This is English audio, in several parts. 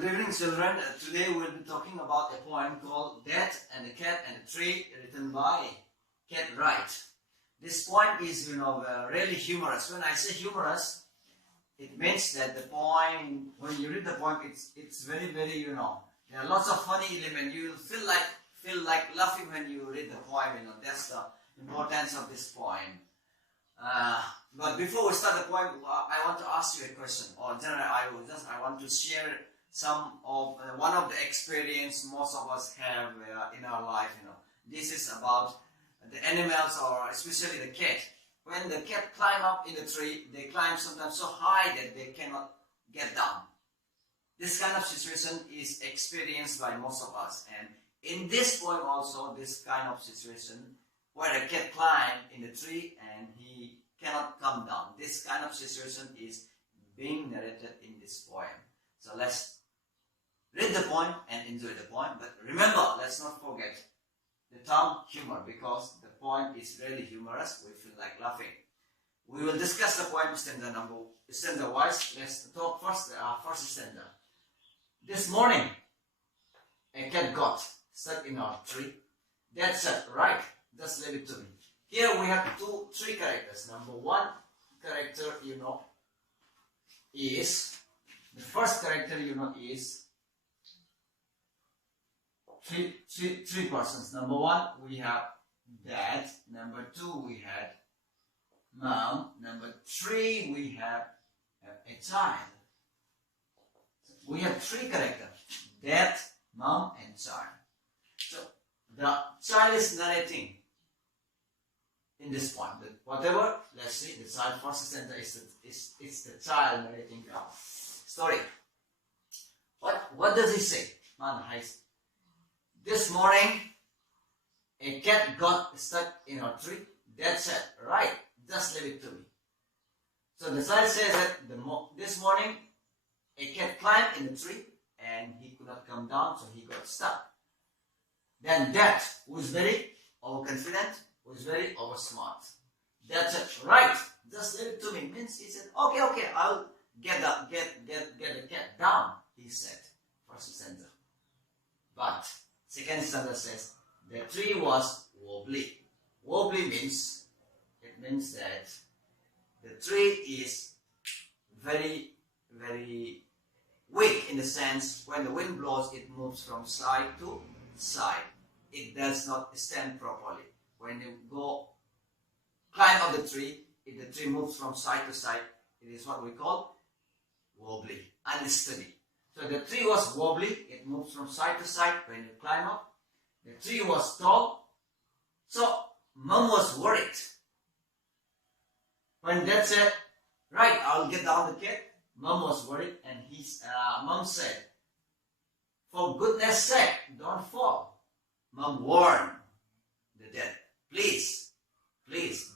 Good evening, children. Today we'll be talking about a poem called Death and the Cat and the Tree, written by Cat Wright. This poem is, really humorous. When I say humorous, it means that the poem, when you read the poem, it's very, very, there are lots of funny elements. You will feel like laughing when you read the poem. That's the importance of this poem. But before we start the poem, I want to ask you a question. Or generally, I want to share one of the experience most of us have in our life. This is about the animals, or especially the cat. When the cat climb up in the tree, they climb sometimes so high that they cannot get down. This kind of situation is experienced by most of us, and in this poem also, this kind of situation where a cat climbed in the tree and he cannot come down. This kind of situation is being narrated in this poem. So let's read the poem and enjoy the poem. But remember, let's not forget the term humor, because the poem is really humorous. We feel like laughing. We will discuss the poem stanza wise. Let's talk first. First stanza. This morning, a cat got stuck in our tree. Dad said, "Right, just leave it to me." Here we have three characters. Number one character, is the first character, is three persons. Number one, we have dad. Number two, we had mom. Number three, we have a child. So we have three characters: dad, mom, and child. So the child is narrating in this point. Whatever, let's see, the child first sentence is the child narrating the story. What does he say? This morning, a cat got stuck in a tree. Dad said, "Right, just leave it to me." So the child says that this morning, a cat climbed in the tree and he could not come down, so he got stuck. Then Dad, who is very overconfident, who is very oversmart, Dad said, "Right, just leave it to me." Means he said, okay, I'll get the cat down, he said. First sentence. But second sentence says, the tree was wobbly. Wobbly means that the tree is very, very weak, in the sense when the wind blows, it moves from side to side. It does not stand properly. When you go climb up the tree, if the tree moves from side to side, it is what we call wobbly, unsteady. So the tree was wobbly, it moves from side to side when you climb up. The tree was tall, so Mom was worried. When Dad said, "Right, I'll get down the cat," Mom was worried, and Mom said, "For goodness sake, don't fall." Mom warned the Dad, please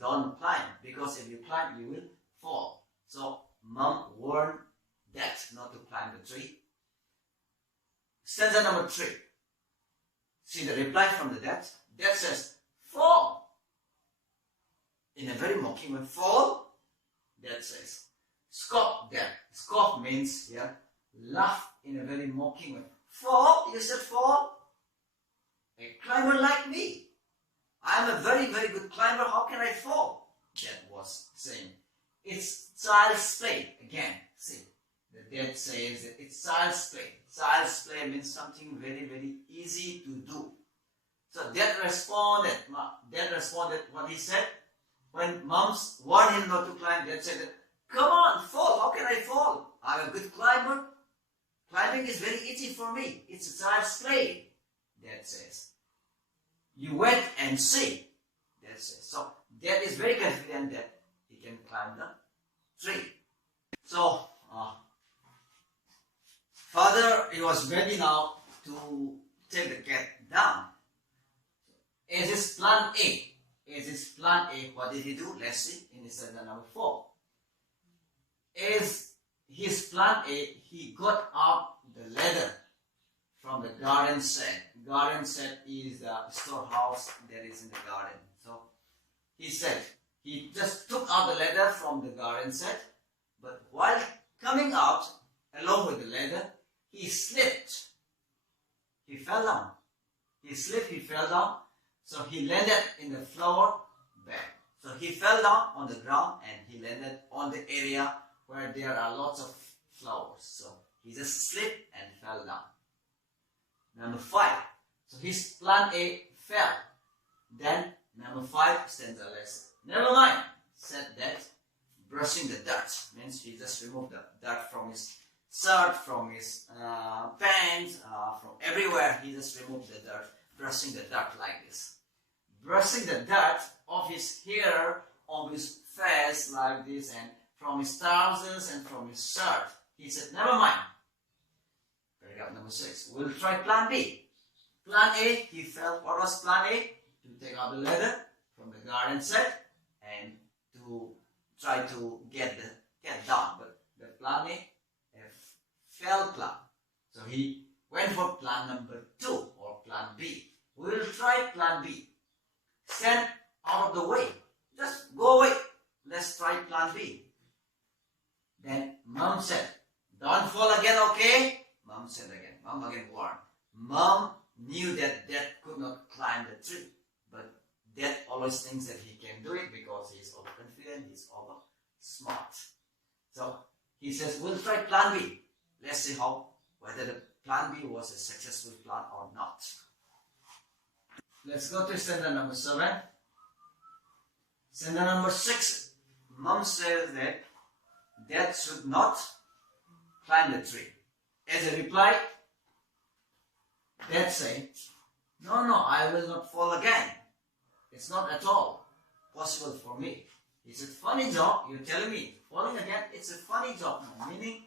don't climb, because if you climb, you will fall. So Mom warned Dad not to climb the tree. Stanza number 3. See the reply from the Dad. Dad says, "Fall." In a very mocking way. "Fall?" Dad says. Scoff, Dad. Scoff means, laugh in a very mocking way. "Fall? You said fall? A climber like me. I am a very, very good climber. How can I fall?" Dad was saying. It's child's play. Again, see. The Dad says that it's child's play. Child's play means something very, very easy to do. So Dad responded what he said. When Moms warned him not to climb, Dad said, "Come on, fall. How can I fall? I'm a good climber. Climbing is very easy for me. It's a child's play." Dad says. "You wait and see," Dad says. So Dad is very confident that he can climb the tree. So Father, he was ready now to take the cat down. As his plan A, what did he do? Let's see in stanza number 4. As his plan A, he got up the ladder from the garden shed. Garden shed is the storehouse that is in the garden. So he said he just took out the ladder from the garden shed, but while coming out along with the ladder, he slipped. He fell down. He slipped, he fell down. So he landed in the flower bed. So he fell down on the ground and he landed on the area where there are lots of flowers. So he just slipped and fell down. Number 5. So his plan A fell. Then number 5 stanza lesson. Never mind, said that. Brushing the dirt means he just removed the dirt from his shirt, from his pants, from everywhere. He just removed the dirt, brushing the dirt like this. Brushing the dirt off his hair, of his face like this, and from his trousers and from his shirt. He said, never mind. Paragraph number 6. We'll try plan B. Plan A, he felt, what was plan A? To take out the leather from the garden set and to try to get the cat down. But the plan A, failed plan. So he went for plan number 2 or plan B. We will try plan B. Stand out of the way. Just go away. Let's try plan B. Then Mom said, don't fall again, okay? Mom said again. Mom again warned. Mom knew that Dad could not climb the tree. But Dad always thinks that he can do it because he is overconfident, he is over smart. So he says, we'll try plan B. Let's see whether the plan B was a successful plan or not. Let's go to standard number 7. Standard number 6. Mom says that Dad should not climb the tree. As a reply, Dad said, no, I will not fall again. It's not at all possible for me. It's a funny job. You're telling me falling again, it's a funny job. Meaning,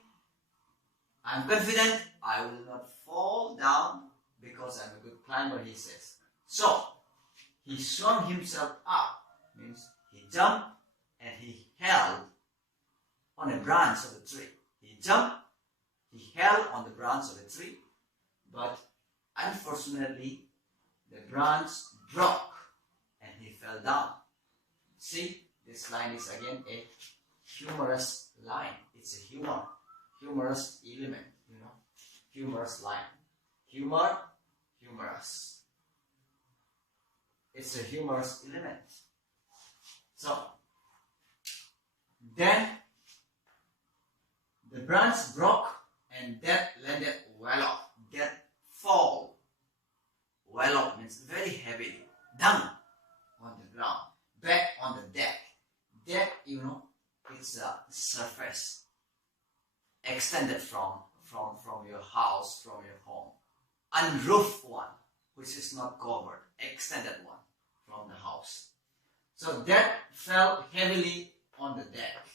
I'm confident I will not fall down because I'm a good climber, he says. So, he swung himself up. Means he jumped and he held on a branch of the tree. He jumped, he held on the branch of the tree, but unfortunately, the branch broke and he fell down. See, this line is again a humorous line. It's a humorous element, humorous line. Humor, humorous. It's a humorous element. So, then the branch broke and Dad landed well off. Dad fall. Well off means very heavily. Down on the ground. Back on the deck. Deck, it's a surface extended from your house, from your home. Unroofed one, which is not covered. Extended one from the house. So Dad fell heavily on the deck.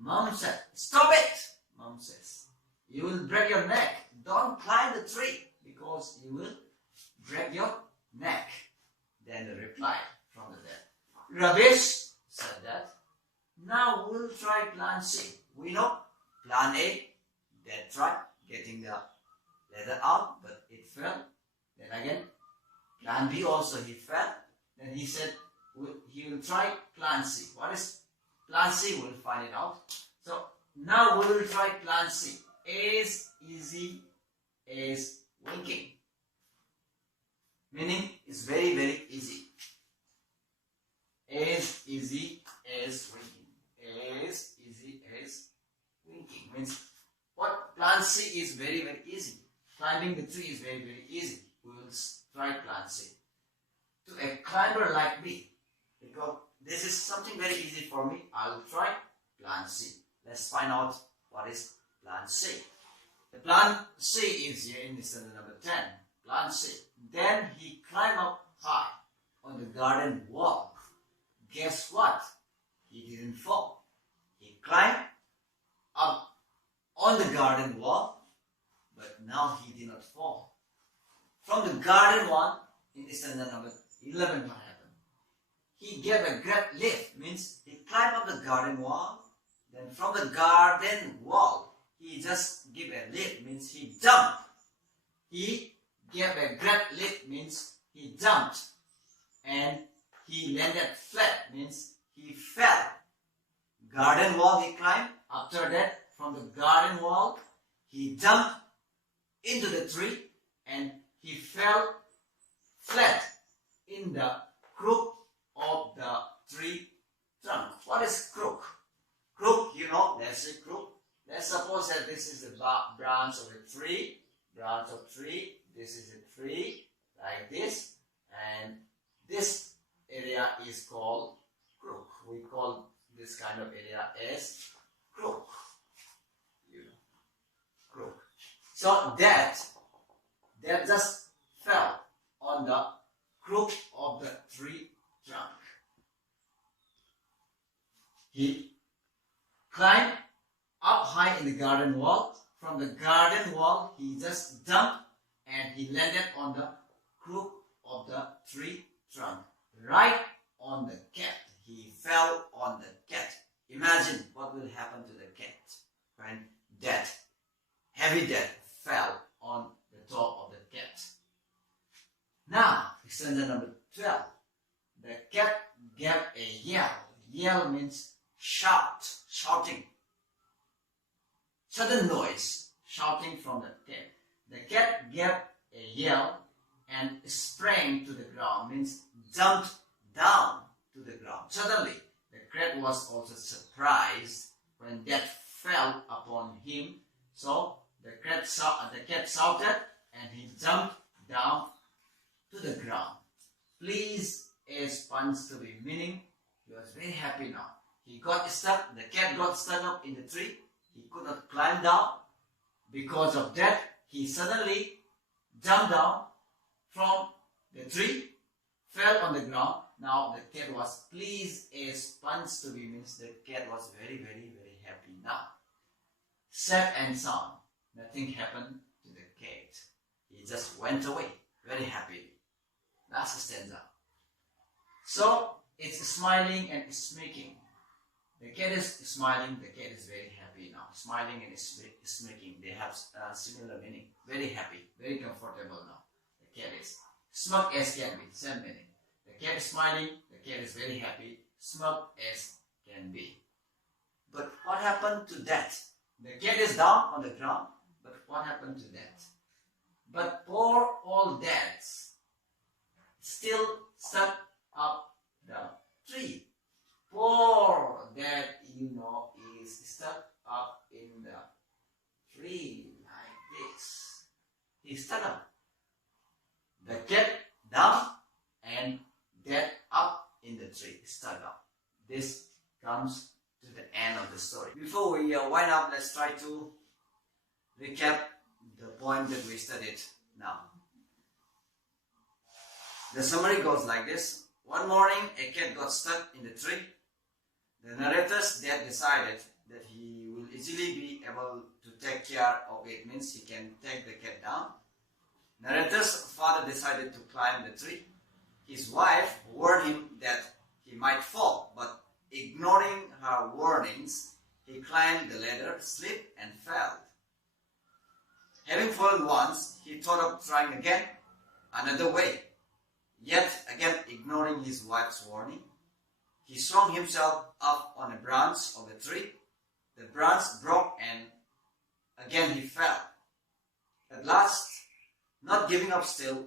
Mom said, stop it! Mom says, you will break your neck. Don't climb the tree because you will break your neck. Then the reply from the Dad. Rubbish, said Dad. Now we'll try plan C. We know plan A, Dad tried getting the leather out, but it fell. Then again, plan B also he fell. Then he said he will try plan C. What is plan C? We'll find it out. So now we will try plan C. As easy as winking. Meaning it's very, very easy. As easy as winking. As easy as winking. Means what plan C is very, very easy. Climbing the tree is very, very easy. We will try plan C. To a climber like me, because this is something very easy for me, I will try plan C. Let's find out what is plan C. The plan C is here in standard number 10. Plan C. Then he climbed up high on the garden wall. Guess what? He didn't fall. He climbed up on the garden wall, but now he did not fall. From the garden wall, in standard number 11, what happened? He gave a great lift, means he climbed up the garden wall. Then from the garden wall, he just gave a lift, means he jumped. He gave a great lift, means he jumped. And he landed flat, means he fell. Garden wall he climbed. After that, from the garden wall, he jumped into the tree and he fell flat in the crook of the tree trunk. What is crook? Crook, you know, that's a crook. Let's suppose that this is the branch of a tree. Branch of tree. This is a tree like this, and this area is called crook. We call this kind of area as crook. You know, crook. So that just fell on the crook of the tree trunk. He climbed up high in the garden wall. From the garden wall, he just jumped and he landed on the crook of the tree trunk, right on the cat. He fell on the cat. Imagine what will happen to the cat when that heavy death fell on the top of the cat. Now, example number 12. The cat gave a yell. Yell means shout, shouting. Sudden noise, shouting from the cat. The cat gave a yell and sprang to the ground, means jumped down to the ground. Suddenly, the cat was also surprised when death fell upon him. So, the cat shouted and he jumped down to the ground. Please a sponge to be, meaning he was very happy now. He got stuck, the cat got stuck up in the tree. He could not climb down. Because of that, he suddenly jumped down from the tree, fell on the ground. Now the cat was pleased as sponge to be, means the cat was very, very, very happy now. Safe and sound. Nothing happened to the cat. He just went away very happily. Last stanza. So it's smiling and smirking. The cat is smiling, the cat is very happy now. Smiling and smirking, they have similar meaning. Very happy, very comfortable now. The cat is. Smirk as can be, same meaning. The cat is smiling, the cat is very happy. Smirk as can be. But what happened to that? The cat is down on the ground, but what happened to that? But poor old dad still stuck up the tree. Poor dad, you know, is stuck up in the tree like this. He stuck up. The cat down and dad up in the tree, stuck up. This comes to the end of the story. Before we wind up, let's try to recap the point that we studied now. The summary goes like this. One morning, a cat got stuck in the tree. The narrator's dad decided that he will easily be able to take care of it, means he can take the cat down. Narrator's father decided to climb the tree. His wife warned him that he might fall, but ignoring her warnings, he climbed the ladder, slipped and fell. Having fallen once, he thought of trying again, another way. Yet again ignoring his wife's warning, he swung himself up on a branch of the tree. The branch broke and again he fell. At last, not giving up still,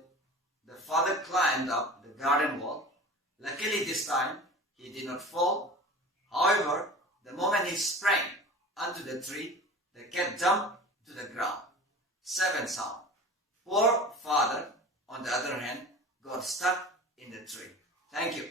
the father climbed up the garden wall. Luckily this time, he did not fall. However, the moment he sprang onto the tree, the cat jumped to the ground. Safe and sound. Poor father, on the other hand, got stuck in the tree. Thank you.